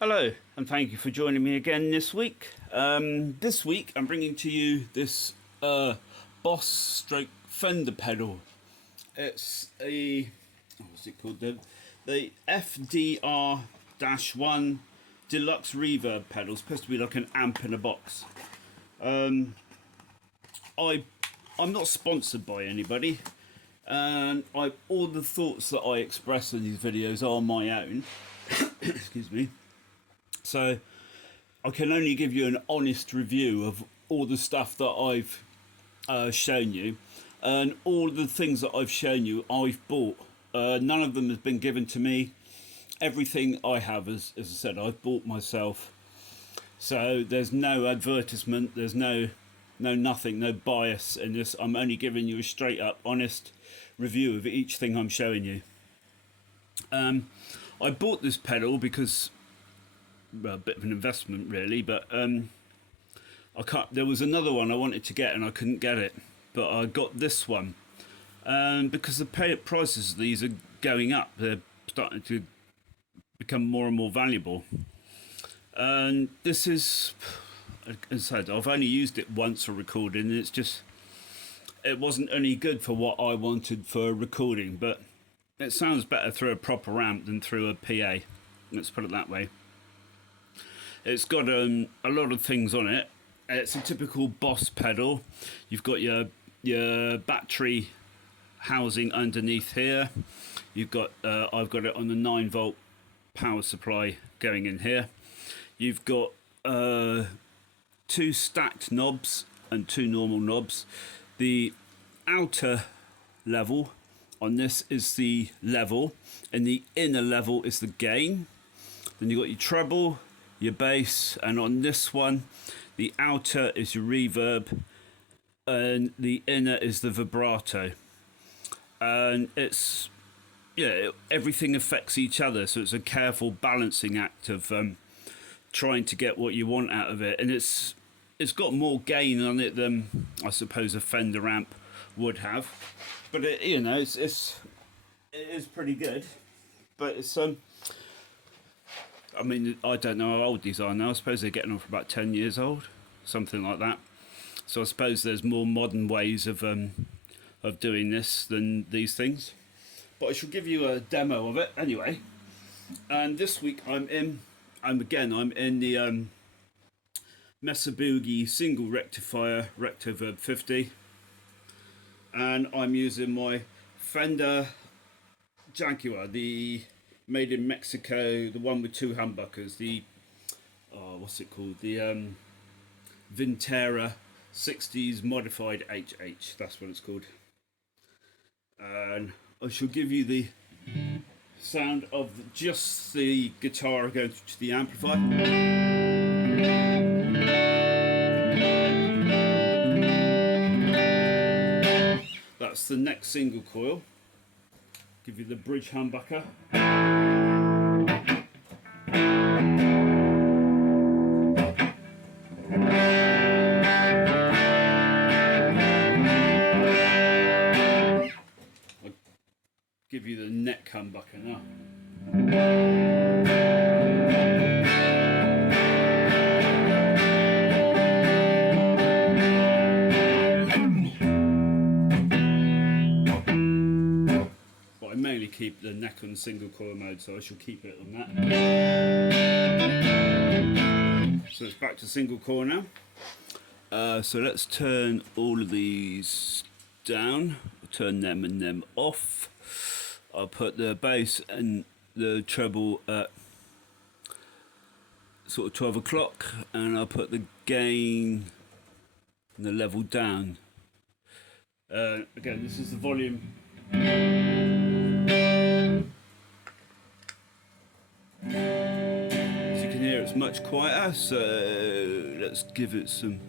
Hello, and thank you for joining me again this week. This week I'm bringing to you this Boss stroke Fender pedal. It's a, what's it called? The FDR-1 deluxe reverb pedal. It's supposed to be like an amp in a box. I'm not sponsored by anybody, and all the thoughts that I express in these videos are my own. Excuse me. So I can only give you an honest review of all the stuff that I've shown you, and all the things that I've shown you I've bought. None of them has been given to me. Everything I have, as I said, I've bought myself. So there's no advertisement, there's no nothing, no bias in this. I'm only giving you a straight up honest review of each thing I'm showing you. I bought this pedal because, well, a bit of an investment really, but there was another one I wanted to get and I couldn't get it, but I got this one because the prices of these are going up. They're starting to become more and more valuable, and this is, as I said, I've only used it once for recording, and it wasn't any good for what I wanted for recording, but it sounds better through a proper amp than through a PA, let's put it that way. It's got a lot of things on it. It's a typical Boss pedal. You've got your battery housing underneath here. You've got I've got it on the 9-volt power supply going in here. You've got 2 stacked knobs and 2 normal knobs. The outer level on this is the level, and the inner level is the gain. Then you've got your treble, your bass, and on this one the outer is your reverb and the inner is the vibrato, and it's, yeah, everything affects each other, so it's a careful balancing act of trying to get what you want out of it. And it's got more gain on it than I suppose a Fender amp would have, but it is pretty good. But it's I mean, I don't know how old these are now. I suppose they're getting on for about 10 years old, something like that. So I suppose there's more modern ways of doing this than these things. But I shall give you a demo of it anyway. And this week I'm in the Mesa Boogie single rectifier Reverb 50, and I'm using my Fender Jaguar, the made in Mexico, the one with 2 humbuckers, the what's it called, the Vintera 60s modified HH, that's what it's called. And I shall give you the sound of just the guitar going to the amplifier. That's the next single coil. Give you the bridge humbucker. I'll give you the neck humbucker now. I mainly keep the neck on single coil mode, so I shall keep it on that. So it's back to single coil now. So let's turn all of these down. I'll turn them and them off. I'll put the bass and the treble at sort of 12 o'clock, and I'll put the gain and the level down. Again, this is the volume. As you can hear, it's much quieter, so let's give it some.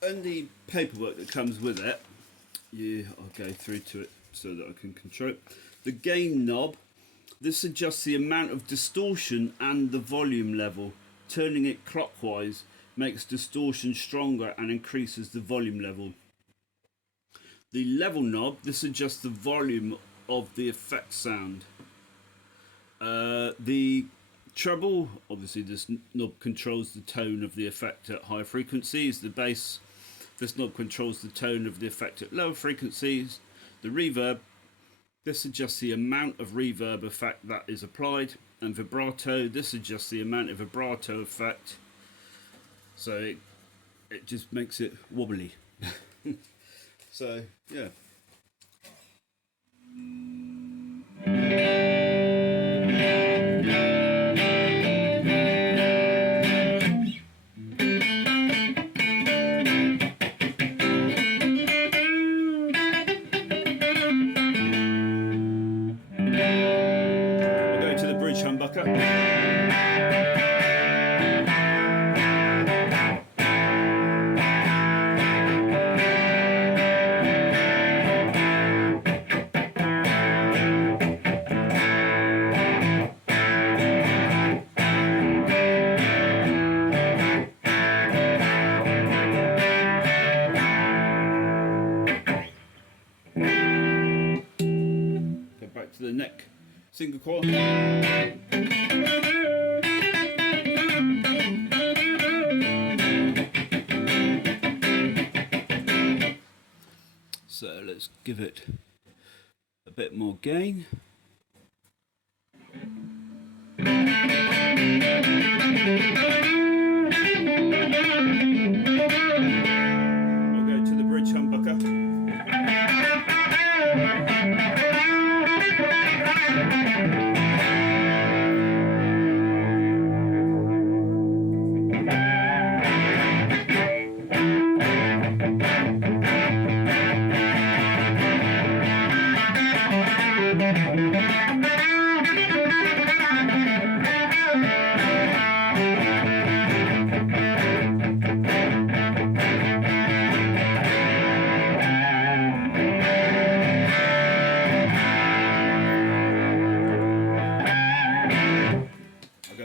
And the paperwork that comes with it, I'll go through to it so that I can control it. The gain knob, this adjusts the amount of distortion and the volume level. Turning it clockwise makes distortion stronger and increases the volume level. The level knob, this adjusts the volume of the effect sound. The treble, obviously this knob controls the tone of the effect at high frequencies. The bass, this knob controls the tone of the effect at lower frequencies. The reverb, this adjusts the amount of reverb effect that is applied. And vibrato, this adjusts the amount of vibrato effect. So it just makes it wobbly. So yeah. We'll go to the bridge humbucker. Back to the neck single coil. So let's give it a bit more gain. We'll go to the bridge humbucker.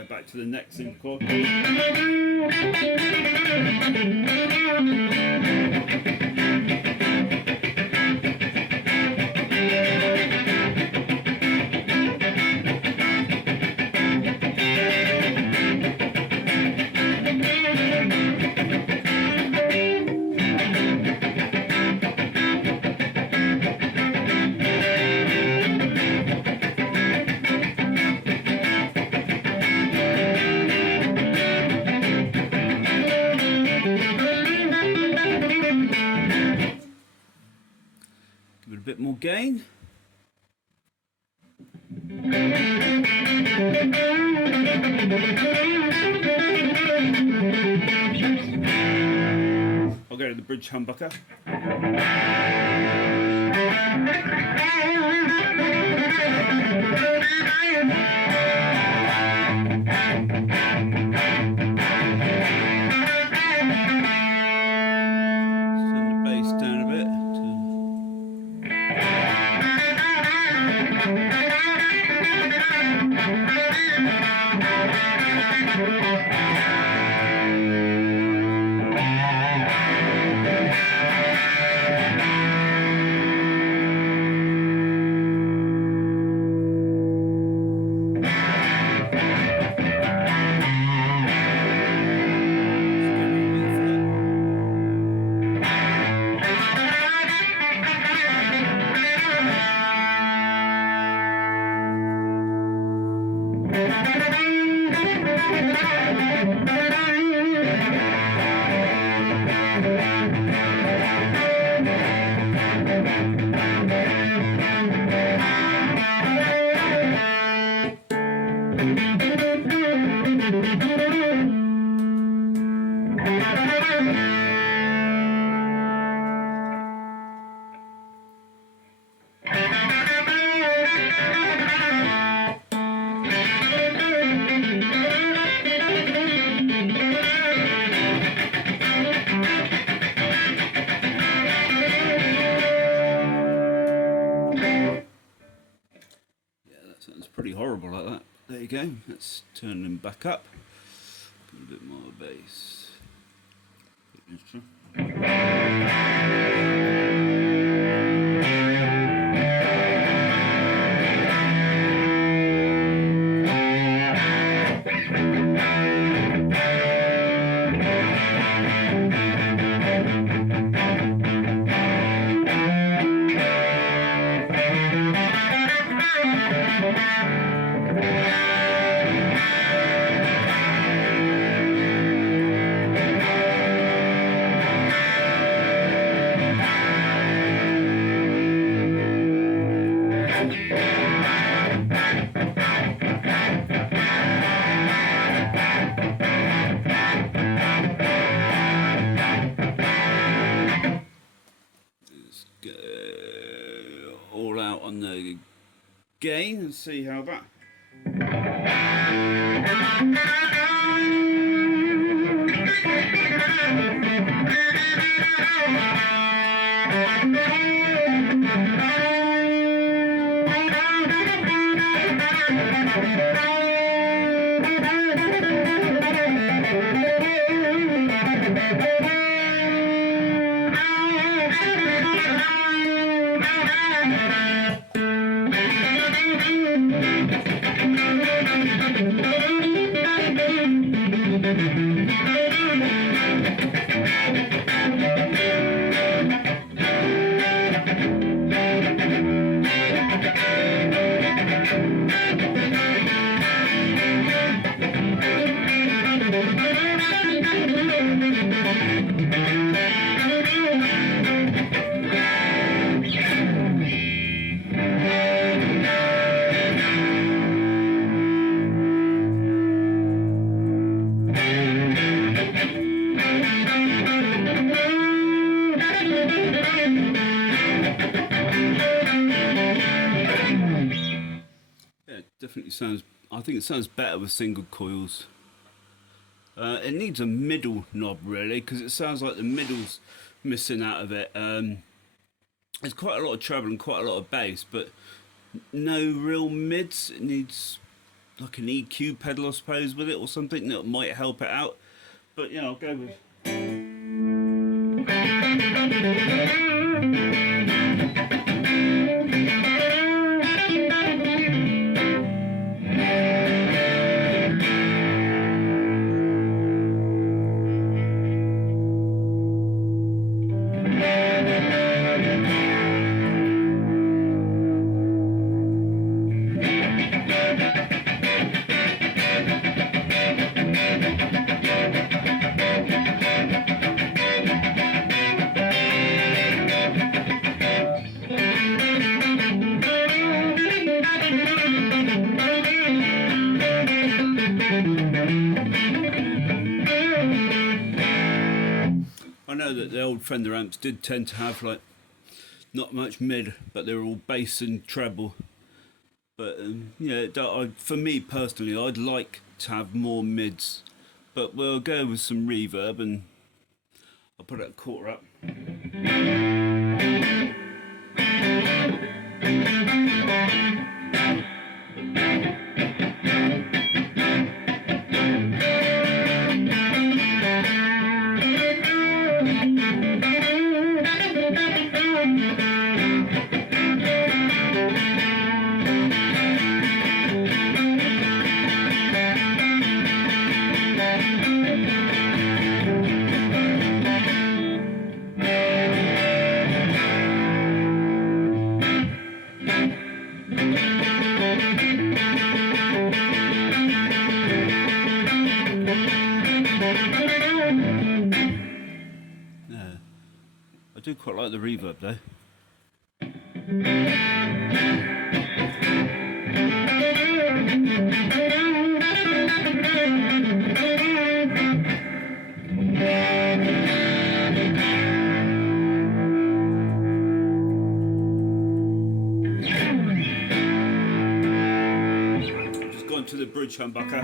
Back to the next single chord. Give it a bit more gain. I'll go to the bridge humbucker. Send the bass down a bit. Sounds pretty horrible like that. There you go. Let's turn them back up. Put a bit more bass. It's true. All out on the gain and see how that. Definitely sounds. I think it sounds better with single coils. It needs a middle knob really, because it sounds like the middle's missing out of it. There's quite a lot of treble and quite a lot of bass, but no real mids. It needs like an EQ pedal, I suppose, with it or something that might help it out. But yeah, I'll go with. I know that the old Fender amps did tend to have like not much mid, but they were all bass and treble. But yeah, for me personally, I'd like to have more mids, but we'll go with some reverb and I'll put it a quarter up. I do quite like the reverb though. Just gone to the bridge humbucker.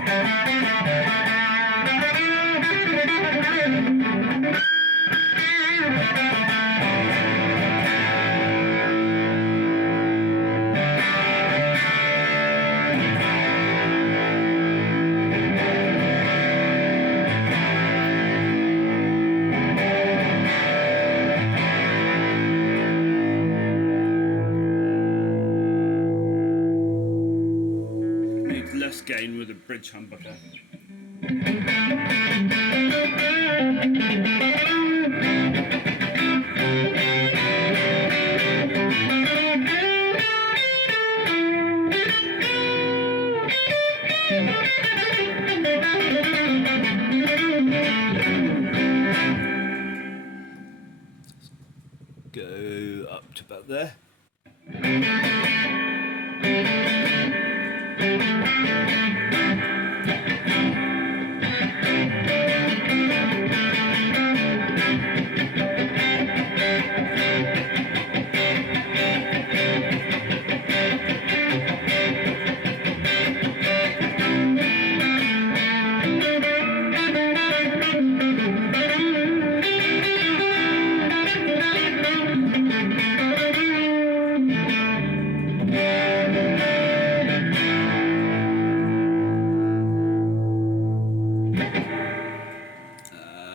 gain with a bridge humbucker. Go up to about there.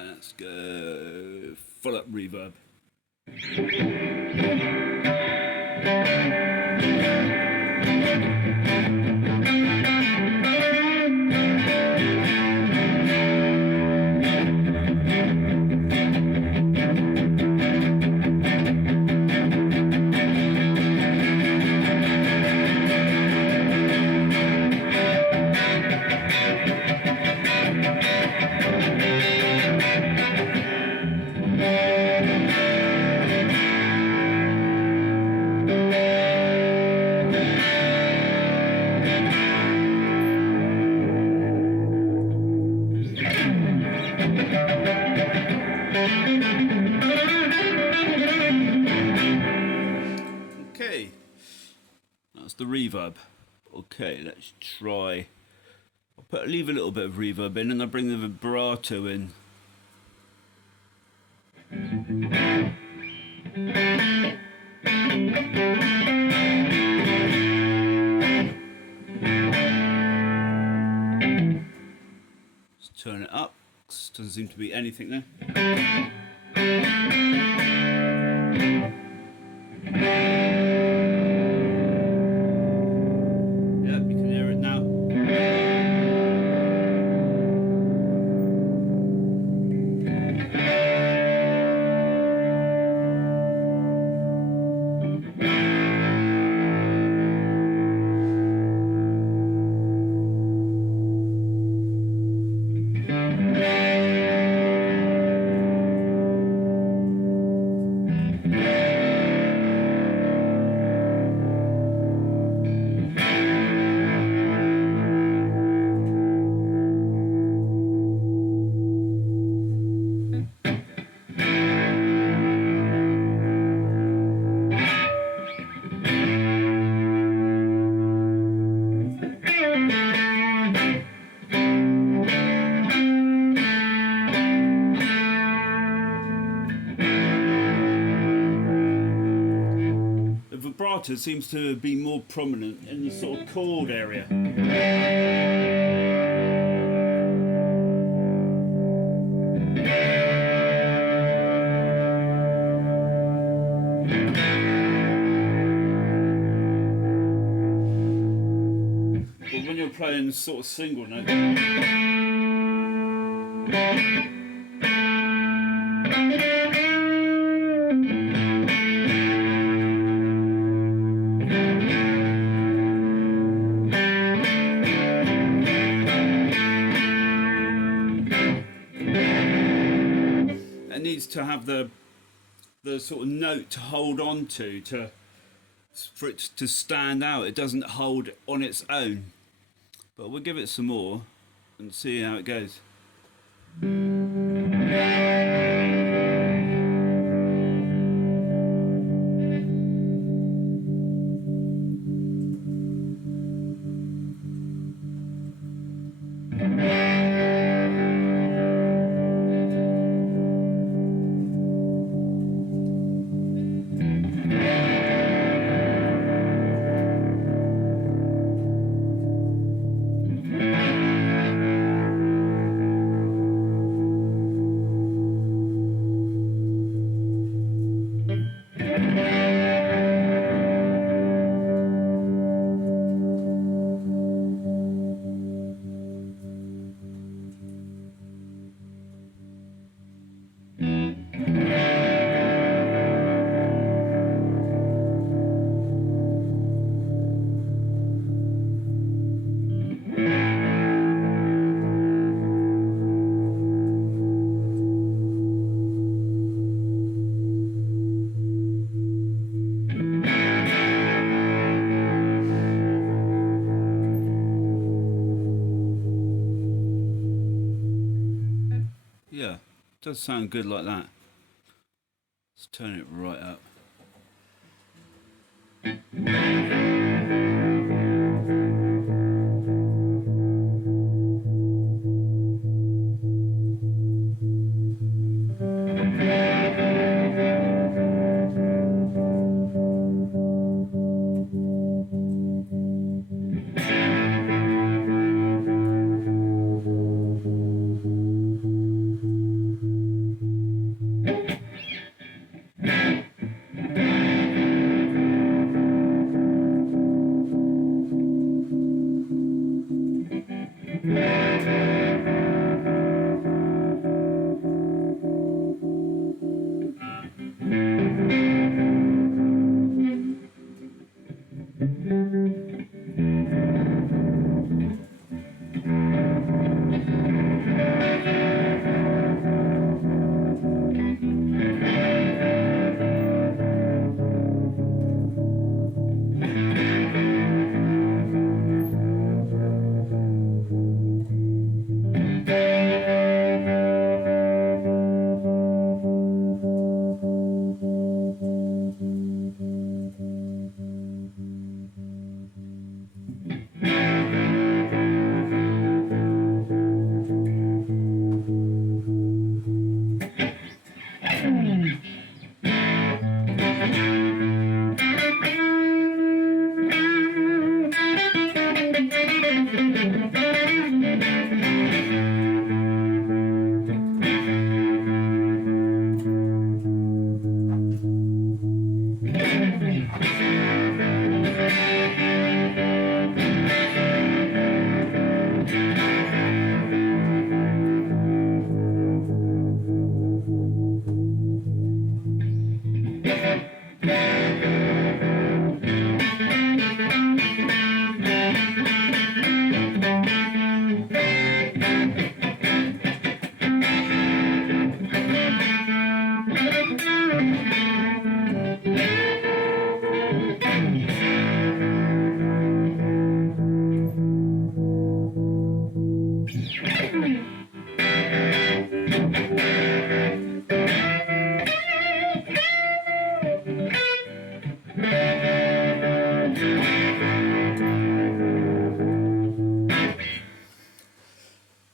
Let's go full up reverb. Okay, that's the reverb. Okay, let's try. Leave a little bit of reverb in, and I'll bring the vibrato in. Let's turn it up. Doesn't seem to be anything there. Yep, you can hear it now. Vibrato seems to be more prominent in the sort of chord area. But when you're playing sort of single note, needs to have the sort of note to hold on to for it to stand out. It doesn't hold on its own, but we'll give it some more and see how it goes. yeah, it does sound good like that. Let's turn it right up.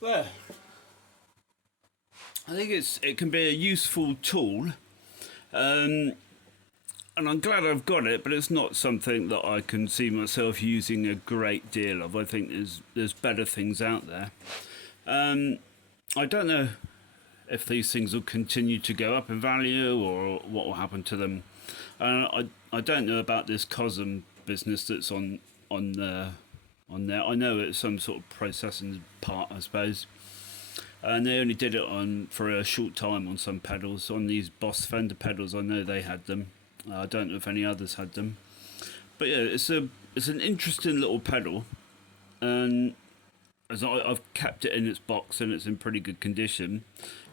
Well, I think it can be a useful tool, and I'm glad I've got it. But it's not something that I can see myself using a great deal of. I think there's better things out there. I don't know if these things will continue to go up in value or what will happen to them. I don't know about this Cosm business that's on there. I know it's some sort of processing part, I suppose. And they only did it on for a short time on some pedals. On these Boss Fender pedals, I know they had them. I don't know if any others had them. But yeah, it's an interesting little pedal, and as I've kept it in its box and it's in pretty good condition,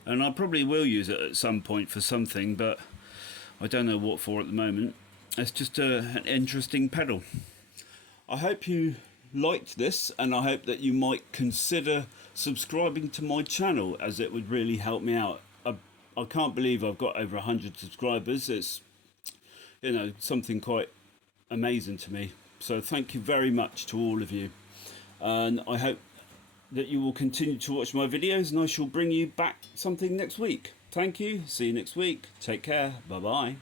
and I probably will use it at some point for something, but I don't know what for at the moment. It's just an interesting pedal. I hope you liked this, and I hope that you might consider subscribing to my channel, as it would really help me out. I can't believe I've got over 100 subscribers. It's, you know, something quite amazing to me. So thank you very much to all of you, and I hope that you will continue to watch my videos, and I shall bring you back something next week. Thank you. See you next week. Take care. Bye bye.